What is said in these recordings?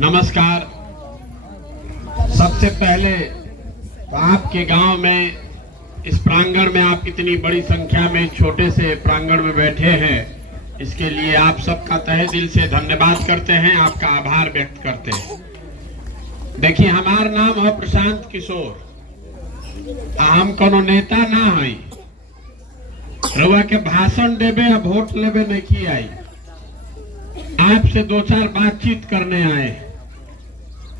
नमस्कार। सबसे पहले तो आपके गांव में इस प्रांगण में आप इतनी बड़ी संख्या में छोटे से प्रांगण में बैठे हैं, इसके लिए आप सबका तहे दिल से धन्यवाद करते हैं, आपका आभार व्यक्त करते हैं। देखिए, हमारा नाम है प्रशांत किशोर। हम कोनो नेता ना है, रउआ के भाषण देवे या वोट लेवे नहीं आई, आपसे दो चार बातचीत करने आए,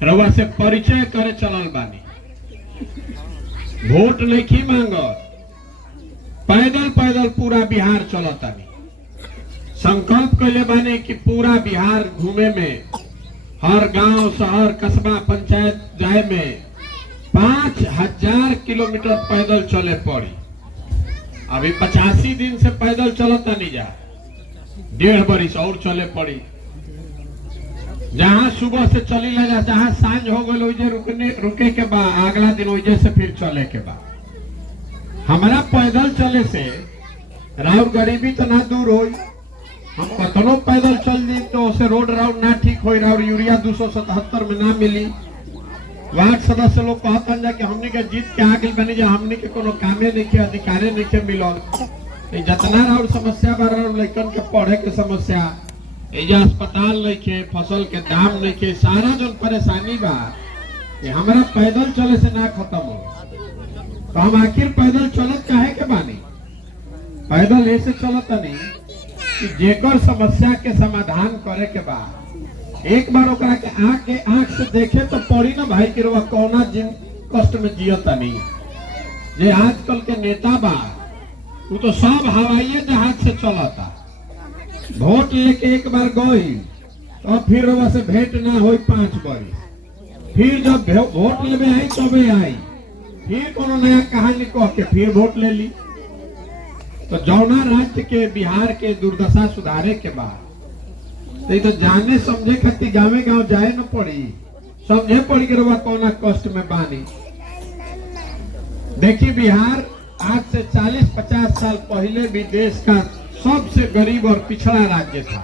रउआ से परिचय करे चलल बानी। वोट नहीं मांगो, पैदल पैदल पूरा बिहार चलतानी। संकल्प कैले बानी कि पूरा बिहार घूमे में, हर गांव शहर कस्बा पंचायत जाए में 5000 किलोमीटर पैदल चले पड़ी। अभी 85 दिन से पैदल चलता नहीं जा, 1.5 बरिस और चले पड़ी। जहां सुबह से चली लगा, जहां सांझ हो गए रुके के बाद अगला दिन वजह से फिर चले के बाद हमारा पैदल चले से राउर गरीबी तो ना दूर हो। हम कतनो पैदल चल दी तो उसे रोड राउड ना ठीक हो, राउर यूरिया 277 में ना मिली। वार्ड सदस्य लोग कहतन जा कि हमने के जीत के आगे बनी जा, हमने के कोनो कामे नहीं के अधिकारे नहीं के मिलल। जितना राउर समस्या बा, राउर लइकन के पढ़े के समस्या, एजा अस्पताल नहीं के, फसल के दाम नहीं के, सारा जो परेशानी बा ये हमारा पैदल चले से ना खत्म हो। तो हम आखिर पैदल चलत काहे के बानी? पैदल ऐसे चलत नहीं कि जेकर समस्या के समाधान करे के बाद एक बार ओकरा के आंख से देखे तो पड़ी ना भाई कि रुआ कौना जिन कष्ट में जियता नहीं। जे आजकल के नेता बा वो तो सब हवाई जहाज से चलता। वोट लेके एक बार गई तो फिर रुआ से भेंट ना हो 5 बरिस, फिर जब वोट लेवे आई तबे आई, फिर कोनो नया कहानी कह के फिर वोट ले ली। तो जौना राज्य के बिहार के दुर्दशा सुधारे के बाद तो जाने समझे खातिर गाँव गाँव जाए न पड़ी, समझे पड़ी कि रुआ कौना कष्ट में बानी। देखिए, बिहार आज से 40-50 साल पहले भी देश का सबसे गरीब और पिछड़ा राज्य था,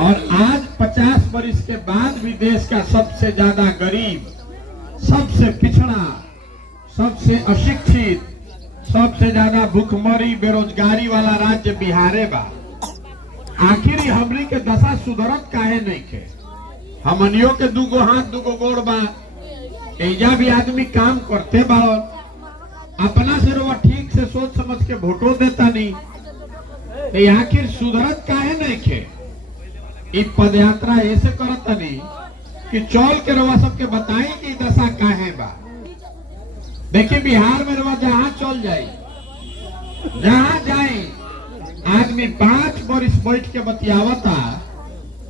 और आज 50 वर्ष के बाद भी देश का सबसे ज्यादा गरीब, सबसे पिछड़ा, सबसे अशिक्षित, सबसे ज्यादा भूखमरी बेरोजगारी वाला राज्य बिहारे बा। आखिर हमरी के दशा सुधरत काहे नहीं के? हमनियों के दूगो हाथ दूगो गोड़ बा, एजा भी आदमी काम करते बा, अपना से रुआ ठीक से सोच समझ के वोटो देता नहीं, तो आखिर सुधरत काहे नहीं के? ई पदयात्रा ऐसे करता नहीं कि चल के रुआ सबके बताई कि दशा काहे बा। देखिए, बिहार में रुआ जहां चल जाए, जहां जाए, आदमी 5 बरिस बैठ के बतियावता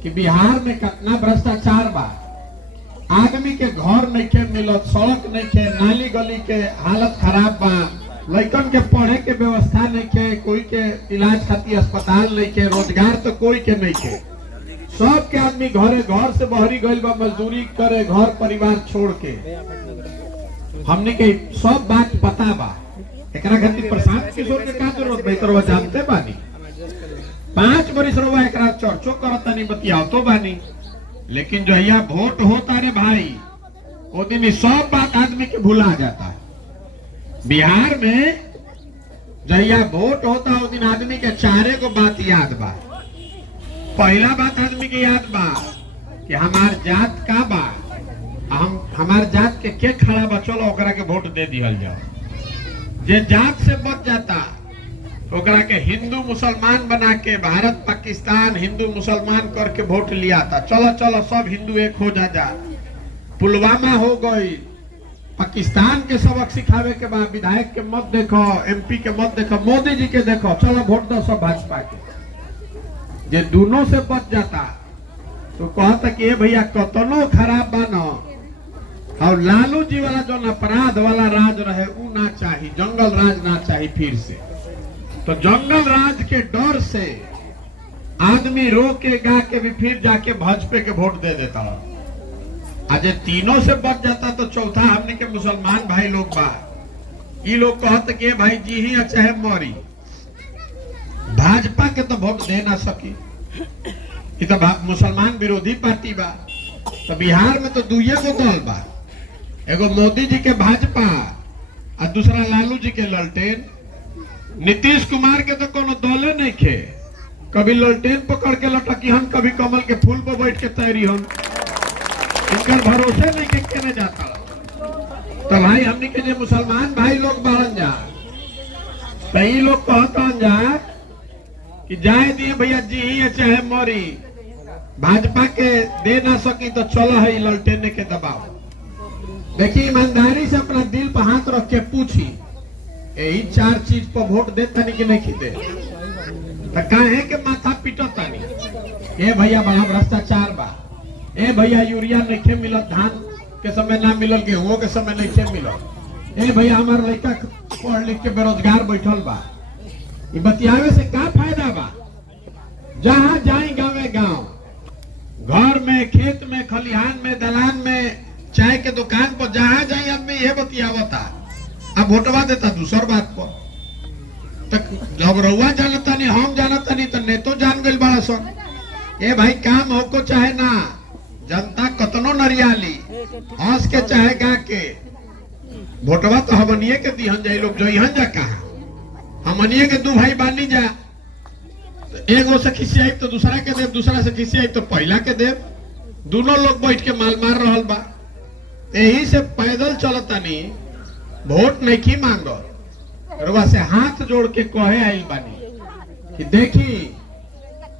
कि बिहार में कितना भ्रष्टाचार बा। आदमी के घर नहीं के मिलत, सड़क नहीं के, नाली गली के हालत खराब बा, लइकन के पढ़े के व्यवस्था नहीं के, कोई के इलाज खातिर अस्पताल नहीं के, रोजगार तो कोई के नहीं के। सब के आदमी घर से बहरी गइल बा मजदूरी करे, घर परिवार छोड़ के। हमने के सब बात पता बा, एकरा खातिर प्रशांत किशोर के का जरूरत बा? एकरा जानते बानी। 5 बरिस रउआ एकरा चर्चो करता नहीं, बतियावतो बानी, लेकिन जो यहाँ वोट होता रे भाई, वो दिन सब बात आदमी के भुला जाता है। बिहार में जहिया वोट होता वो दिन आदमी के 4 गो बात याद बा। पहला बात आदमी के याद बा कि हमार जात का बा, हमार जात के खड़ा बा, चलो ओकरा के वोट दे दिहल जाओ। जे जात से बच जाता ओकरा के हिंदू मुसलमान बना के, भारत पाकिस्तान हिंदू मुसलमान करके वोट लिया था। चलो चलो सब हिंदू एक हो जा। पुलवामा हो गई, पाकिस्तान के सबक सिखावे के बाद विधायक के मत देखो, MP के मत देखो, मोदी जी के देखो, चलो वोट दो सब भाजपा के। जे दोनों से बच जाता तो कहता कि भैया कतनो खराब बनो, और लालू जी वाला जो अपराध वाला राज रहे वो ना चाहिए, जंगल राज ना चाहिए फिर से। तो जंगल राज के डर से आदमी रो के गा के भी फिर जाके भाजपा के वोट दे देता। आज तीनों से बच जाता तो चौथा हमने के मुसलमान भाई लोग बा, ये लोग कहते कि भाई जी ही चाहे मरी, भाजपा के तो वोट दे ना सकी। ये तो मुसलमान विरोधी पार्टी बा। तो बिहार में तो दुइये गो दल बा, एगो मोदी जी के भाजपा और दूसरा लालू जी के ललटेन। नीतीश कुमार के तो कोनो दले नहीं खे, कभी ललटेन पकड़ के लटकी हम, कभी कमल के फूल पर बैठ के तैरी हम। इनका भरोसे नहीं के केने जाता। तो भाई हमने के जो मुसलमान भाई लोग बारन जा, कई लोग कहता जा कि जाए दिए भैया जी या चाहे मरी, भाजपा के दे ना सकी तो चलो है ललटेने के दबाव। देखिए ईमानदारी से अपना दिल पर हाथ रख के पूछी, यही 4 चीज पर वोट देता नहीं कि नहीं खींचे, तो काहे के माथा पीटता नहीं। ए भैया बड़ा भ्रष्टाचार बा, ए भैया यूरिया नहीं मिलत, धान के समय ना मिलल, गेहूं के समय नहीं मिलल, ए भैया हमार लड़का पढ़ लिख के बेरोजगार बैठल बा। ये बतियावे से का फायदा बा। जहां जाए गाँवे गाँव, घर में, खेत में, खलिहान में, दलान में, चाय के दुकान पर, जहां जाए आदमी यह बतियावता। अब वोटवा देता दूसर बात पर। तक जब रउआ जानता नहीं, हम जानता नहीं, तो नेतो जान गई बड़ा सन। ए भाई काम होको चाहे ना, जनता कतनो नरियाली हंस के चाहे गा के, वोटवा तो हमनिए के दिहन जाए। लोग जो यहाँ जा कहा हमनिए के दू भाई बानी जा, तो एगो से खिसियाई तो दूसरा के देव, दूसरा से खिसियाई तो पहला के देव। दोनों लोग बैठ के माल मार रहा बा। यही से पैदल चलता नहीं, वोट नहीं की मांगो, रुआ से हाथ जोड़ के कहे आइल बानी कि देखी,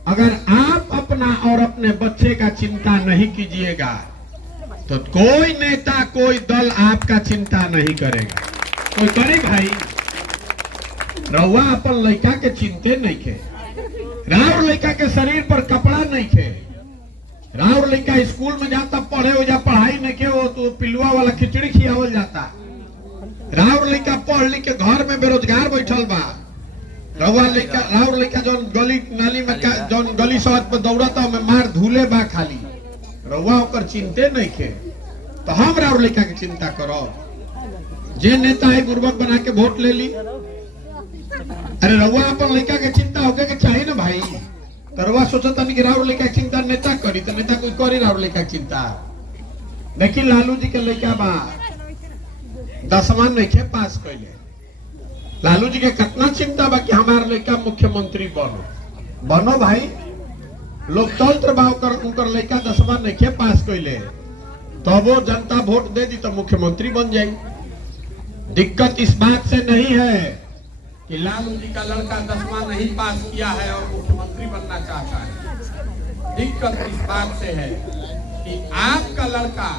अगर आप अपना और अपने बच्चे का चिंता नहीं कीजिएगा तो कोई नेता, कोई दल आपका चिंता नहीं करेगा। कोई करे भाई, रउआ अपन लड़का के चिंते नहीं खे, राउर लड़का के शरीर पर कपड़ा नहीं खे, राउर लड़का स्कूल में जाता पढ़े हो जा, पढ़ाई नहीं के हो तो पिलुआ वाला खिचड़ी खियावल जाता। राउर लड़का पढ़ लिख के घर में बेरोजगार बैठल बा। राउर लड़का जौन गली नाली में, जौन गली सड़क पर दौड़ता में मार धूले बा खाली, रउआ ओकर चिंते नहीं खे। तो हम राउर लड़का के चिंता करो। जे नेता है गुरबक बना के वोट ले ली, अरे रउआ अपन लड़का के चिंता होके के चाहिए ना भाई। तो रउआ सोचता नहीं कि राउर लड़का की चिंता नेता करी, तो नेता कोई करी राउर लड़का की चिंता। देखिए लालू जी के लड़का बा 10वां नहीं खे पास कैले। लालू जी के कितना चिंता बा कि हमार लड़का मुख्यमंत्री बनो भाई। लोकतंत्र बा, उनकर लड़का 10वां नहीं खे पास कैले, तो वो जनता वोट दे दी तो मुख्यमंत्री बन जाये। दिक्कत इस बात से नहीं है कि लालू जी का लड़का 10वां नहीं पास किया है और मुख्यमंत्री बनना चाहता है। दिक्कत इस बात से है कि आपका लड़का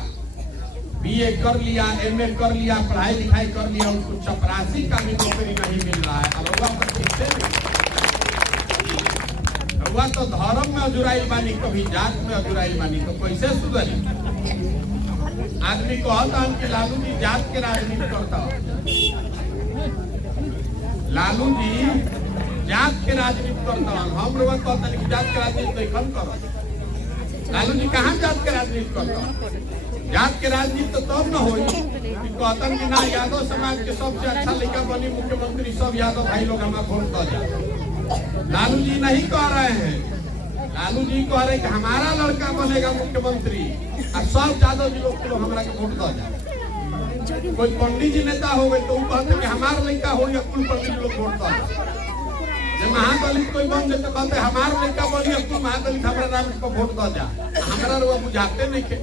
बीए कर लिया, एमए कर लिया, पढ़ाई लिखाई कर लिया, उसको चपरासी का भी नौकरी नहीं मिल रहा है। और रउआ तो धर्म में अजुराइल बानी, कभी जात में अजुराइल बानी, तो कैसे सुधरी। आदमी कहता कि लालू जी जात के राजनीति करता, लालू जी जात के राजनीति करता, हम लोग कहता कि जात के राजनीति नहीं करो। लालू जी कहाँ जात के राजनीति करता। जात के राजनीति तो तब न होई कहता कि ना यादव समाज के सबसे अच्छा लड़का बनी मुख्यमंत्री, सब यादव भाई लोग हमारा वोट कर जाए। लालू जी नहीं कह रहे हैं, लालू जी कह रहे कि हमारा लड़का बनेगा मुख्यमंत्री और सब यादव जी लोग हमारा के वोट कर जाए। कोई पंडित जी नेता हो गए तो वो कहते कि हमारा लड़का हो या कुल पंडित लोग वोट कर जाए। जब महादलित कोई बन जाए तो कहते हमारा लड़का बनी या कुल महादलित हमारा नाम पर वोट कर जाए। हमारा लोग बुझाते नहीं के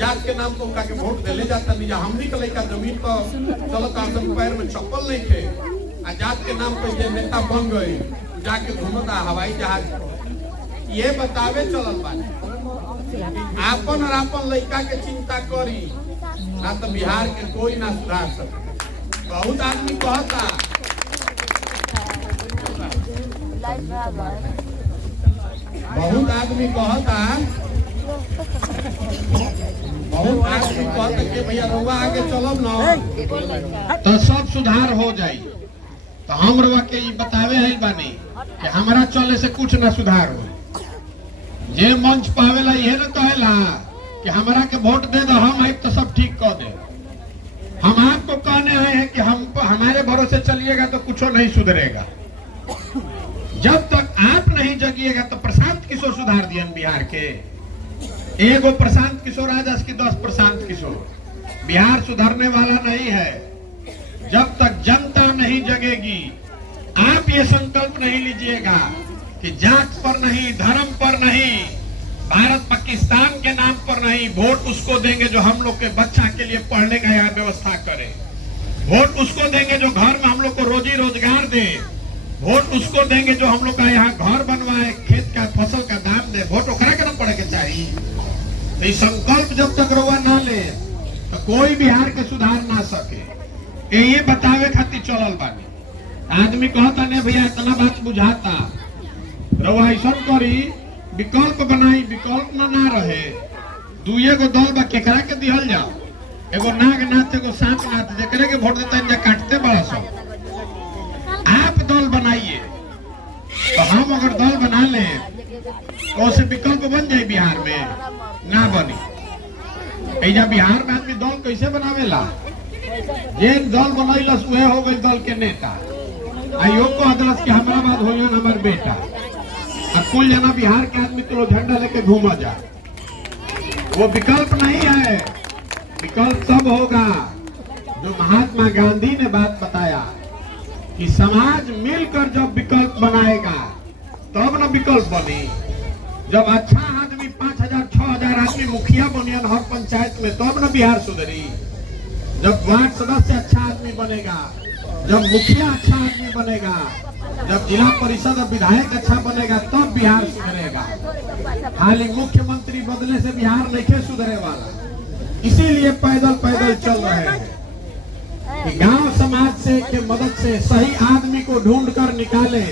जात के नाम पर उनका के वोट दिले जाता नहीं। हमनी का लड़का जमीन पर चलता, पैर में चप्पल नहीं थे, जात के नाम पर नेता बन गए, जाके घूमता हवाई जहाज। ये बतावे चलल बानी आपन और आपन लड़का के चिंता करी ना तो बिहार के कोई ना सुधार सके। बहुत आदमी कहता, बहुत आदमी कहता कि भैया रउआ आगे चलब ना तो सब सुधार हो जाई। तो हम रउआ के ये बतावे है बानी कि हमारा चले से कुछ ना सुधार हो। जे मंच पावेला ये न कहेला कि हमारा के वोट दे दो, हम आए तो सब ठीक कर दे। हम आपको कहने हैं कि हम हमारे भरोसे चलिएगा तो कुछ नहीं सुधरेगा। जब तक आप नहीं जगिएगा तो प्रशांत किशोर सुधार दियन बिहार के। एगो प्रशांत किशोर आज की 10 प्रशांत किशोर। बिहार सुधरने वाला नहीं है जब तक जनता नहीं जगेगी। आप ये संकल्प नहीं लीजिएगा कि जात पर नहीं, धर्म पर नहीं, भारत पाकिस्तान के नाम पर नहीं, वोट उसको देंगे जो हम लोग के बच्चा के लिए पढ़ने का यहाँ व्यवस्था करे। वोट उसको देंगे जो घर में हम लोग को रोजी रोजगार दे। वोट उसको देंगे जो हम लोग का यहाँ घर बनवाए, खेत का फसल का दाम दे। वोट ओकरा के ना पड़े के चाहिए। तो ये संकल्प जब तक रउआ ना ले तो कोई बिहार के सुधार ना सके। ये बतावे खातिर चलल बानी। आदमी कहता नहीं भैया इतना बात बुझाता, रउआ ऐसा करी विकल्प बनाई, विकल्प ना रहे। दुए गो दल बा केकरा के दिहल जाओ, एगो नाग नाथ एगो सांप नाथ, जेकरे के वोट देता है काटते बड़ा सब। आप दल बनाइए तो हम अगर दल बना ले तो उसे विकल्प बन जाए बिहार में ना बनी। ऐजा बिहार में आदमी दल कैसे बनावेला? जे दल बनैलस उहे हो गई दल के नेता। आयोग को अदरस के हमारा बात हो हमार बेटा। अब कुल जना बिहार के आदमी तो झंडा लेके घूमा जा। वो विकल्प नहीं है। विकल्प तब होगा जो महात्मा गांधी ने बात बताया कि समाज मिलकर जब विकल्प बनाएगा तब ना विकल्प बनी। जब अच्छा आदमी 5000 6000 आदमी मुखिया बनियन हर पंचायत में तब ना बिहार सुधरी। जब वार्ड सदस्य अच्छा आदमी बनेगा, जब मुखिया अच्छा आदमी बनेगा, जब जिला परिषद और विधायक अच्छा बनेगा तब बिहार सुधरेगा। खाली मुख्यमंत्री बदले से बिहार नहीं सुधरे वाला। इसीलिए पैदल पैदल चल रहे हैं कि गांव समाज से के मदद से सही आदमी को ढूंढ कर निकाले।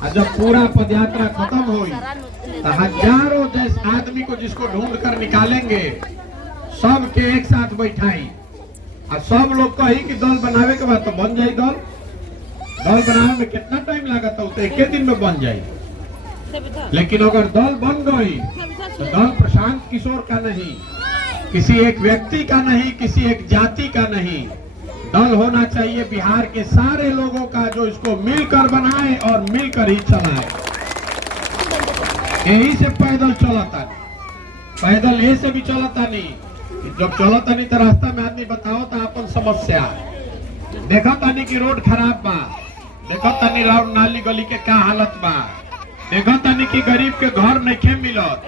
और जब पूरा पदयात्रा खत्म हुई तो हजारों जैसे आदमी को जिसको ढूंढ कर निकालेंगे सबके एक साथ बैठाई और सब लोग कही कि दल बनावे के बाद तो बन जाए। दल बनावे में कितना टाइम लागत है? तो एक दिन में बन जाए। लेकिन अगर दल बन गई तो दल प्रशांत किशोर का नहीं, किसी एक व्यक्ति का नहीं, किसी एक जाति का नहीं। दल होना चाहिए बिहार के सारे लोगों का जो इसको मिलकर बनाए और मिलकर ही चलाए। यही से पैदल चलता, पैदल ये से भी चलता नहीं। जब चलता नहीं तो रास्ता में आदमी बताओ तो अपन समस्या देखा तानी की रोड खराब बा, देखा तानी नाली गली के क्या हालत बा, देखा तानी की गरीब के घर नहीं मिलत,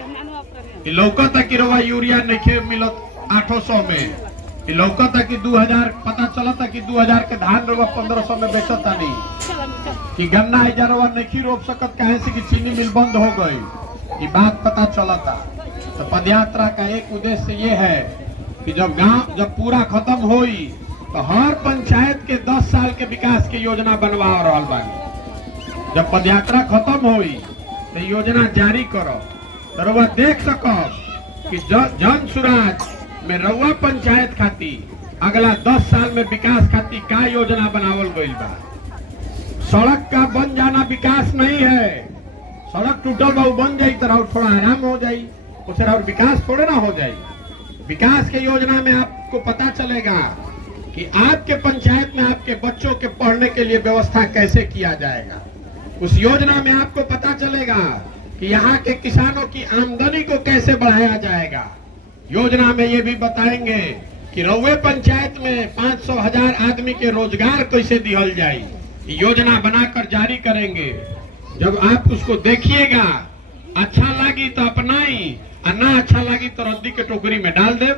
लौकता की रवा यूरिया नहीं मिलत 800 में, लौकता की 2000 पता चलता कि 2000 के धान रवा 1500 में बेचता नहीं, कि गन्ना 1000 रवा नहीं रोक सकत कहे से कि चीनी मिल बंद हो गई। ये बात पता चलता। तो पदयात्रा का एक उद्देश्य ये है कि जब जब पूरा खत्म होई तो हर पंचायत के 10 साल के विकास की योजना बनवा रहा बानी। जब पदयात्रा खत्म होई तो योजना जारी करो तो रउआ देख सको कि जन सुराज में रउआ पंचायत खाती अगला 10 साल में विकास खाती का योजना बनावल गई बा। सड़क का बन जाना विकास नहीं है। सड़क टूटल बा बन जाई तो थोड़ा आराम हो जाई, उसे और विकास थोड़े ना हो जाए। विकास के योजना में आपको पता चलेगा कि आपके पंचायत में आपके बच्चों के पढ़ने के लिए व्यवस्था कैसे किया जाएगा। उस योजना में आपको पता चलेगा कि यहाँ के किसानों की आमदनी को कैसे बढ़ाया जाएगा। योजना में ये भी बताएंगे कि रउए पंचायत में 500,000 आदमी के रोजगार कैसे दिहल जाए। योजना बनाकर जारी करेंगे। जब आप उसको देखिएगा, अच्छा लगी तो अपनाई और ना अच्छा लगी तो रद्दी के टोकरी में डाल दे।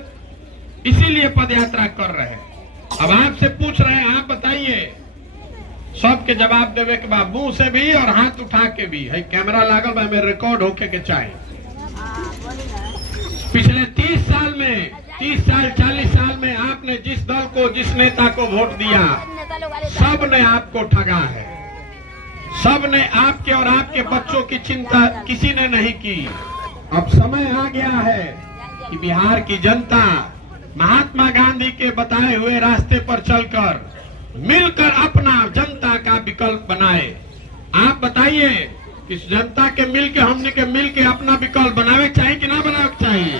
इसीलिए पदयात्रा कर रहे हैं। अब आपसे पूछ रहे हैं, आप बताइए। सबके जवाब देवे के बाद मुंह से भी और हाथ उठा के भी है। कैमरा लागल बा में रिकॉर्ड होके के चाहे। पिछले 30 साल में 30 साल 40 साल में आपने जिस दल को जिस नेता को वोट दिया सब ने आपको ठगा है। सब ने आपके और आपके बच्चों की चिंता किसी ने नहीं की। अब समय आ गया है कि बिहार की जनता महात्मा गांधी के बताए हुए रास्ते पर चलकर मिलकर अपना जनता का विकल्प बनाए। आप बताइए कि जनता के मिलके हमने के मिलके अपना विकल्प बनावे चाहिए कि ना बनावे चाहिए?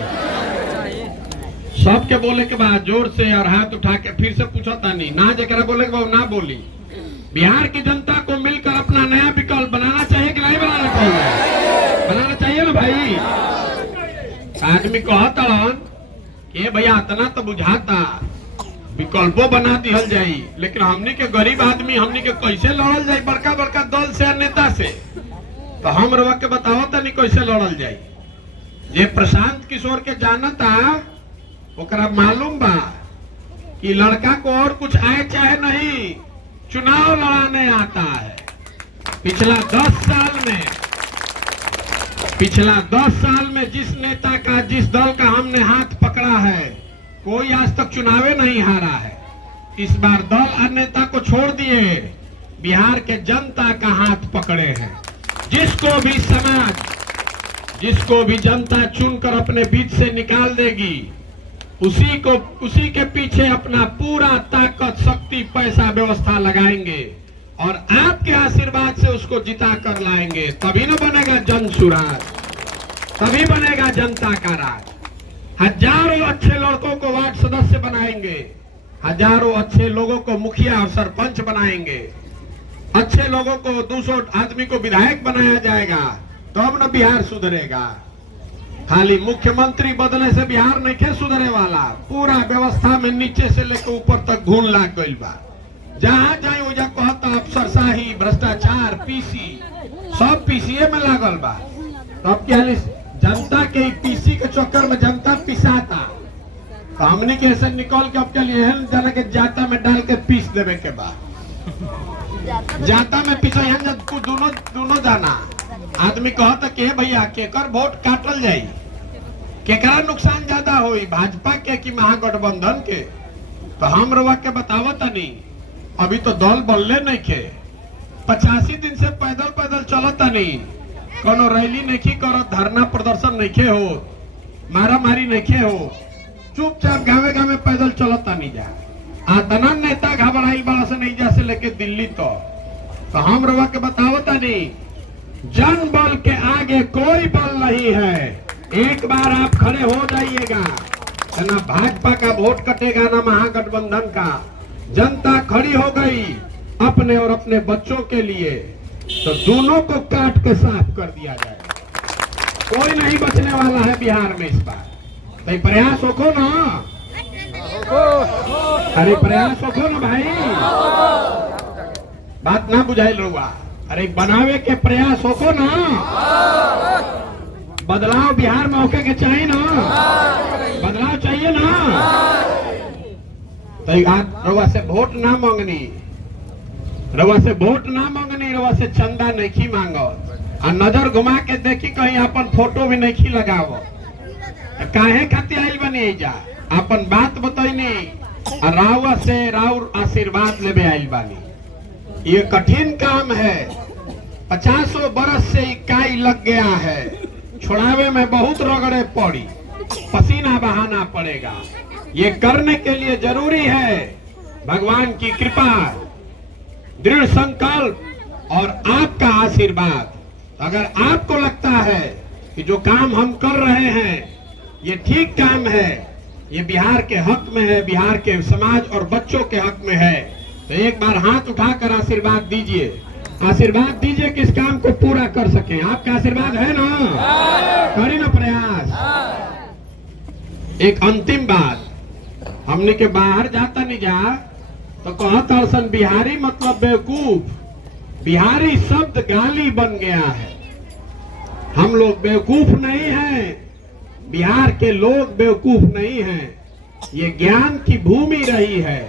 सबके बोले के बाद जोर से और हाथ उठा के फिर से पूछता नहीं ना, जरा बोले के बाद ना बोली बिहार की जनता को मिलकर अपना नया विकल्प बनाना चाहिए कि नहीं बनाना चाहिए? बनाना चाहिए ना भाई। आदमी कहता कि भैया इतना तो बुझाता विकल्पों बना दिहल जाई, लेकिन हमनी के गरीब आदमी हमनी के कैसे लड़ल जाई बड़का बड़का दल से और नेता से? तो हम रवा के बताओ तनी कैसे लड़ल जाई। ये प्रशांत किशोर के जानता ओकरा मालूम बा कि लड़का को और कुछ आए चाहे नहीं, चुनाव लड़ाने आता है। पिछला 10 साल में जिस नेता का जिस दल का हमने हाथ पकड़ा है कोई आज तक चुनावे नहीं हारा है। इस बार दल और नेता को छोड़ दिए, बिहार के जनता का हाथ पकड़े हैं। जिसको भी जनता चुनकर अपने बीच से निकाल देगी उसी के पीछे अपना पूरा ताकत शक्ति पैसा व्यवस्था लगाएंगे और आपके आशीर्वाद से उसको जिता कर लाएंगे। तभी न बनेगा जन सुराज, तभी बनेगा जनता का राज। हजारों अच्छे लड़कों को वार्ड सदस्य बनाएंगे, हजारों अच्छे लोगों को मुखिया और सरपंच बनाएंगे, अच्छे लोगों को 200 आदमी को विधायक बनाया जाएगा, तब न बिहार सुधरेगा। खाली मुख्यमंत्री बदले से बिहार नहीं के सुधरे वाला, पूरा व्यवस्था में नीचे से लेकर ऊपर तक घून लाग गई बा। जहां जाए वजह कहता अफसरशाही, भ्रष्टाचार, पीसी, सब पीसीए में लागल बा। तब क्या जनता के पीसी के चक्कर में जनता पिसाता, तो हमने के ऐसे निकल के अब के लिए जना के जाता में डाल के पीस देवे के बाद जाता में पीसा दोनों जाना। आदमी कहता कि भैया केकर वोट काटल जाई, केकरा नुकसान ज्यादा होई, भाजपा के कि महागठबंधन के? तो हम रवा के बतावत नहीं, अभी तो दल बनले नहीं के, 85 दिन से पैदल चलता नहीं, कोनो रैली नहीं करत, धरना प्रदर्शन नहीं हो, मारा मारी नहीं हो, चुपचाप गावे पैदल चलता नहीं जा। आतना नेता घबराई बड़ा से नहीं जा से लेके दिल्ली तो हम रवा के बतावता नहीं, जन बल के आगे कोई बल नहीं है। एक बार आप खड़े हो जाइएगा, ना भाजपा का वोट कटेगा ना महागठबंधन का। जनता खड़ी हो गई अपने और अपने बच्चों के लिए, तो दोनों को काट के साफ कर दिया जाएगा। कोई नहीं बचने वाला है बिहार में इस बार। तो प्रयास होको ना, अरे प्रयास होको ना भाई, बात ना बुझाई लोगा। अरे बनावे के प्रयास होको ना, बदलाव बिहार में होके के चाहिए ना, बदलाव चाहिए ना। तो रवा से वोट ना मांगनी, रवा से वोट ना मांगनी, रवा से चंदा नहीं मांगो, और नजर घुमा के देखी कहीं अपन फोटो भी नहीं लगावो। काहे खातिर आई बनी जा, अपन बात बताइनी, राव से राउर आशीर्वाद लेबे आई बानी। ये कठिन काम है, 50 बरस से इकाई लग गया है, छुड़ावे में बहुत रगड़े पड़ी, पसीना बहाना पड़ेगा। ये करने के लिए जरूरी है भगवान की कृपा, दृढ़ संकल्प और आपका आशीर्वाद। अगर आपको लगता है कि जो काम हम कर रहे हैं ये ठीक काम है, ये बिहार के हक में है, बिहार के समाज और बच्चों के हक में है, तो एक बार हाथ उठाकर आशीर्वाद दीजिए, आशीर्वाद दीजिए कि इस काम को पूरा कर सकें। आपका आशीर्वाद है ना, करी ना प्रयास। एक अंतिम बात, हमने के बाहर जाता नहीं जा तो कहता सन बिहारी मतलब बेवकूफ, बिहारी शब्द गाली बन गया है। हम लोग बेवकूफ नहीं हैं, बिहार के लोग बेवकूफ नहीं हैं, ये ज्ञान की भूमि रही है।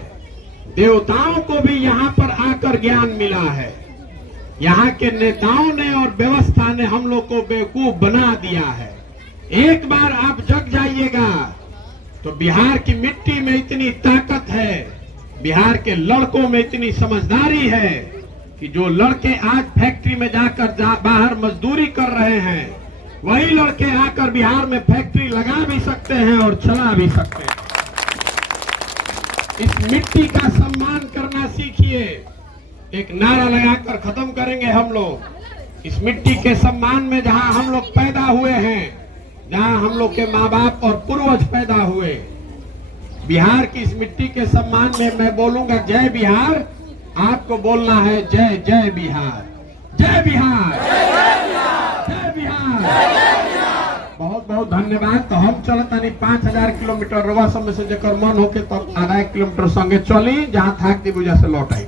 देवताओं को भी यहाँ पर आकर ज्ञान मिला है, यहाँ के नेताओं ने और व्यवस्था ने हम लोग को बेवकूफ बना दिया है। एक बार आप जग जाइएगा तो बिहार की मिट्टी में इतनी ताकत है, बिहार के लड़कों में इतनी समझदारी है कि जो लड़के आज फैक्ट्री में जाकर बाहर मजदूरी कर रहे हैं, वही लड़के आकर बिहार में फैक्ट्री लगा भी सकते हैं और चला भी सकते हैं। इस मिट्टी का सम्मान करना सीखिए। एक नारा लगाकर खत्म करेंगे हम लोग। इस मिट्टी के सम्मान में जहां हम लोग पैदा हुए हैं, जहां हम लोग के माँ बाप और पूर्वज पैदा हुए, बिहार की इस मिट्टी के सम्मान में मैं बोलूंगा जय बिहार, आपको बोलना है जय जय बिहार, जय बिहार, जय बिहार। बहुत बहुत धन्यवाद। तो हम चलतानी 5000 किलोमीटर रवा समय से जकर मन होके तब आधा 1 किलोमीटर संगे चली, जहाँ थाक दी बुझा से लौट आई।